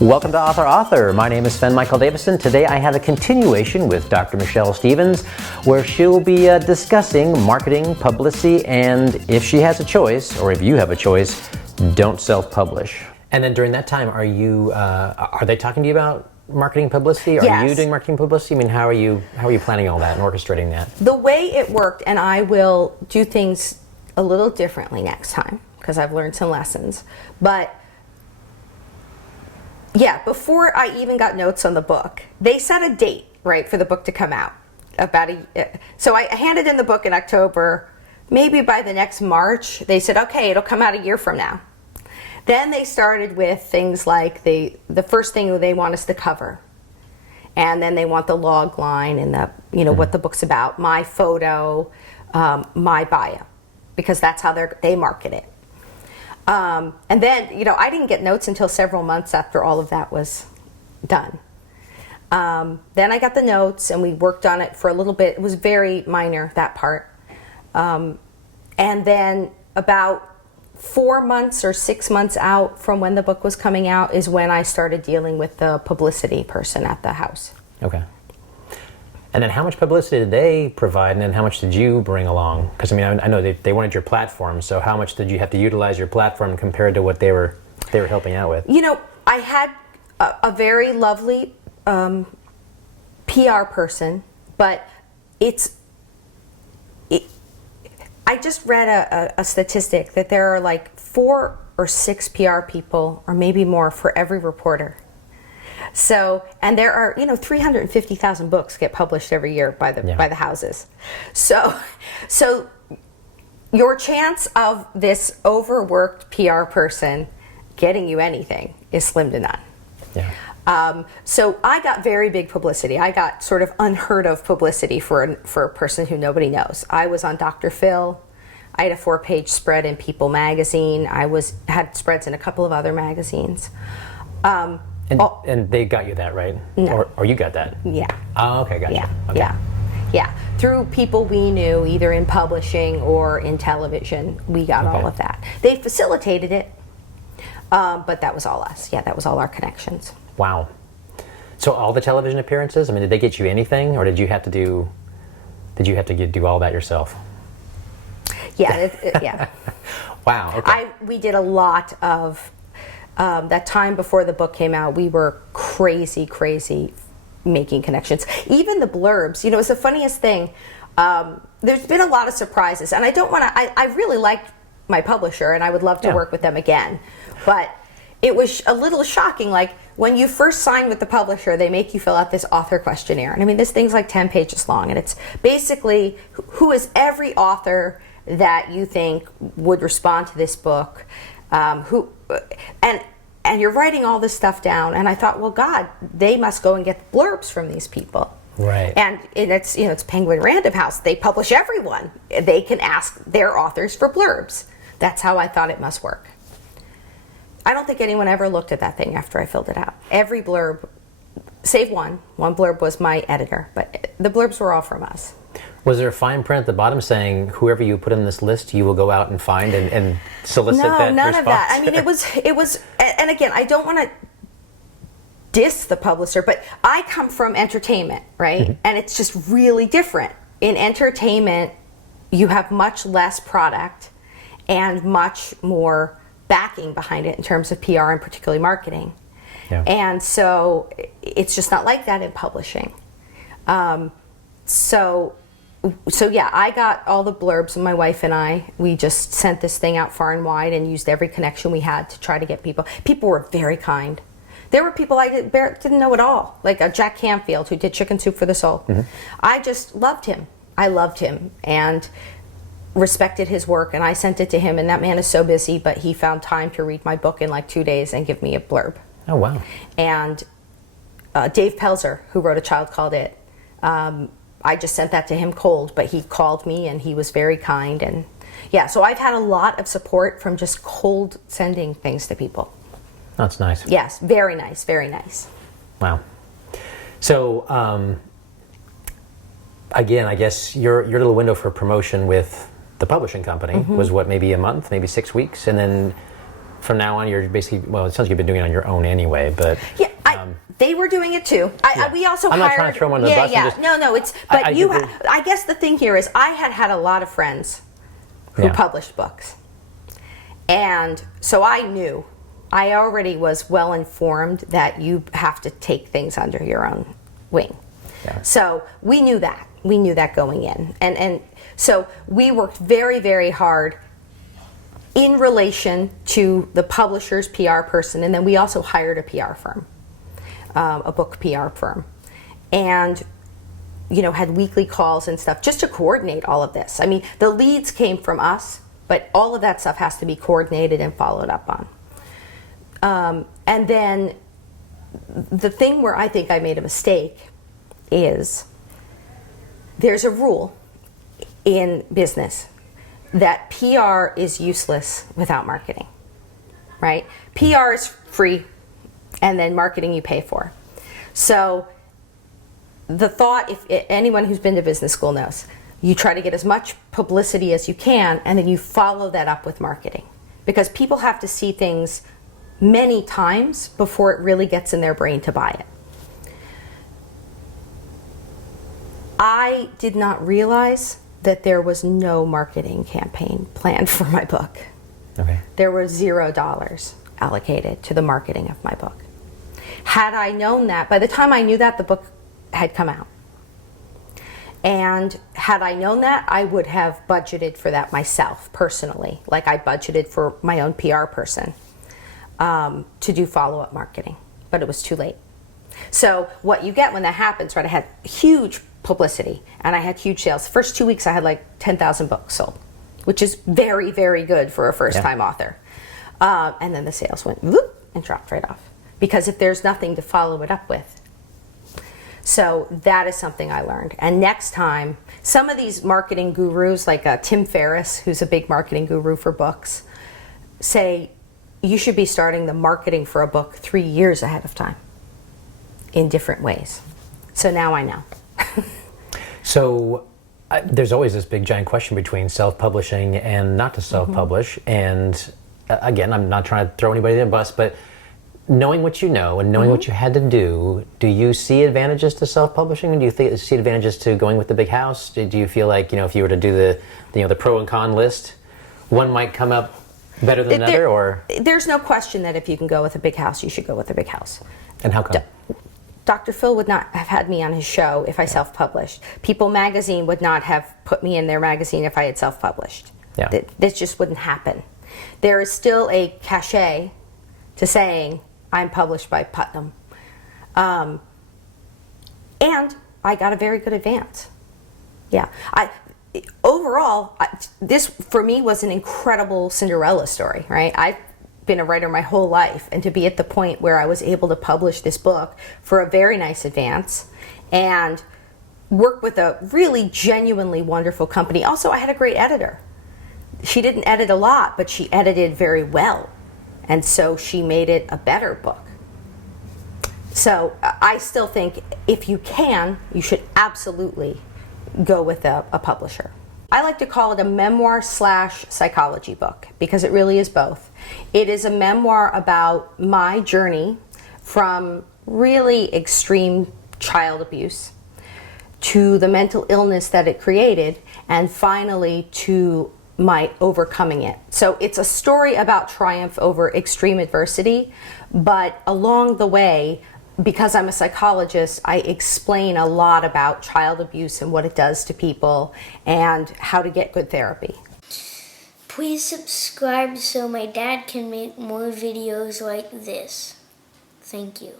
Welcome to Author. My name is Sven Davison. Today I have a continuation with Dr. Michelle Stevens, where she'll be discussing marketing, publicity, and if she has a choice, or if you have a choice, don't self-publish. And then during that time, are they talking to you about marketing, publicity? Are Yes. you doing marketing, publicity? I mean, how are you planning all that and orchestrating that? The way it worked, and I will do things a little differently next time because I've learned some lessons, but yeah, before I even got notes on the book, they set a date, right, for the book to come out. So I handed in the book in October. Maybe by the next March, they said, okay, it'll come out a year from now. Then they started with things like the first thing they want us to cover. And then they want the log line and what the book's about, my photo, my bio, because that's how they market it. And then, I didn't get notes until several months after all of that was done. Then I got the notes and we worked on it for a little bit. It was very minor, that part. And then about 4 months or 6 months out from when the book was coming out is when I started dealing with the publicity person at the house. Okay. And then how much publicity did they provide, and then how much did you bring along? Because I know they wanted your platform, so how much did you have to utilize your platform compared to what they were helping out with? I had a very lovely PR person, but I just read a statistic that there are like 4 or 6 PR people, or maybe more, for every reporter. So, and there are 350,000 books get published every year by the houses. So your chance of this overworked PR person getting you anything is slim to none. Yeah. So I got very big publicity. I got sort of unheard of publicity for a person who nobody knows. I was on Dr. Phil. I had a 4-page spread in People magazine. Had spreads in a couple of other magazines. And they got you that, right? No. Or you got that? Yeah. Oh, okay, gotcha. Yeah, okay. yeah. Through people we knew, either in publishing or in television, we got all of that. They facilitated it, but that was all us. Yeah, that was all our connections. Wow. So all the television appearances, did they get you anything, or did you have to do all that yourself? Yeah, yeah. Wow, okay. We did a lot of, that time before the book came out, we were crazy making connections. Even the blurbs, it's the funniest thing. There's been a lot of surprises, and I really liked my publisher, and I would love to work with them again. But it was a little shocking, like when you first sign with the publisher, they make you fill out this author questionnaire. And this thing's like 10 pages long, and it's basically who is every author that you think would respond to this book, and you're writing all this stuff down, and I thought, well, God, they must go and get blurbs from these people. Right. And it's Penguin Random House. They publish everyone. They can ask their authors for blurbs. That's how I thought it must work. I don't think anyone ever looked at that thing after I filled it out. Every blurb, save one blurb was my editor, but the blurbs were all from us. Was there a fine print at the bottom saying whoever you put in this list, you will go out and find and solicit that response? No, none of that. It was, and again, I don't want to diss the publisher, but I come from entertainment, right? Mm-hmm. And it's just really different. In entertainment, you have much less product and much more backing behind it in terms of PR and particularly marketing. Yeah. And so it's just not like that in publishing. So yeah, I got all the blurbs, and my wife and we just sent this thing out far and wide and used every connection we had to try to get people. People were very kind. There were people I didn't know at all, like Jack Canfield, who did Chicken Soup for the Soul. Mm-hmm. I just loved him. I loved him and respected his work, and I sent it to him, and that man is so busy, but he found time to read my book in like 2 days and give me a blurb. Oh, wow. And Dave Pelzer, who wrote A Child Called It, I just sent that to him cold, but he called me and he was very kind. And yeah, so I've had a lot of support from just cold sending things to people. That's nice. Yes, very nice, very nice. Wow. So, again, I guess your little window for promotion with the publishing company was what, maybe a month, maybe 6 weeks? And then from now on, you're basically, well, it sounds like you've been doing it on your own anyway, but... Yeah, they were doing it too. We also I'm hired... not trying to throw them under the bus. Yeah. No, it's... But I guess the thing here is I had a lot of friends who published books. And so I already was well informed that you have to take things under your own wing. Yeah. So we knew that. We knew that going in. And so we worked very, very hard in relation to the publisher's PR person, and then we also hired a PR firm, a book PR firm, and had weekly calls and stuff just to coordinate all of this. I mean, the leads came from us, but all of that stuff has to be coordinated and followed up on. And then the thing where I think I made a mistake is there's a rule in business that PR is useless without marketing, right? PR is free, and then marketing you pay for. So the thought, if anyone who's been to business school knows, you try to get as much publicity as you can, and then you follow that up with marketing. Because people have to see things many times before it really gets in their brain to buy it. I did not realize that there was no marketing campaign planned for my book. Okay. There were $0 allocated to the marketing of my book. Had I known that, by the time I knew that, the book had come out. And had I known that, I would have budgeted for that myself, personally. Like I budgeted for my own PR person to do follow-up marketing. But it was too late. So what you get when that happens, right, I had huge publicity and I had huge sales. First 2 weeks I had like 10,000 books sold, which is very, very good for a first-time author. And then the sales went whoop and dropped right off. Because if there's nothing to follow it up with. So that is something I learned. And next time, some of these marketing gurus, like Tim Ferriss, who's a big marketing guru for books, say you should be starting the marketing for a book 3 years ahead of time in different ways. So now I know. So there's always this big giant question between self-publishing and not to self-publish. And again, I'm not trying to throw anybody in the bus, but knowing what you know and knowing what you had to do you see advantages to self-publishing? Do you see advantages to going with the big house? Do you feel like, if you were to do the pro and con list, one might come up better than another? Or there's no question that if you can go with a big house, you should go with a big house. And how come? Dr. Phil would not have had me on his show if I self-published. People magazine would not have put me in their magazine if I had self-published. Yeah. This just wouldn't happen. There is still a cachet to saying I'm published by Putnam. And I got a very good advance. Yeah. Overall, this for me was an incredible Cinderella story, right? I've been a writer my whole life, and to be at the point where I was able to publish this book for a very nice advance and work with a really genuinely wonderful company. Also, I had a great editor. She didn't edit a lot, but she edited very well. And so she made it a better book. So I still think if you can, you should absolutely go with a publisher. I like to call it a memoir/psychology book because it really is both. It is a memoir about my journey from really extreme child abuse to the mental illness that it created, and finally to my overcoming it. So it's a story about triumph over extreme adversity, but along the way, because I'm a psychologist, I explain a lot about child abuse and what it does to people and how to get good therapy. Please subscribe so my dad can make more videos like this. Thank you.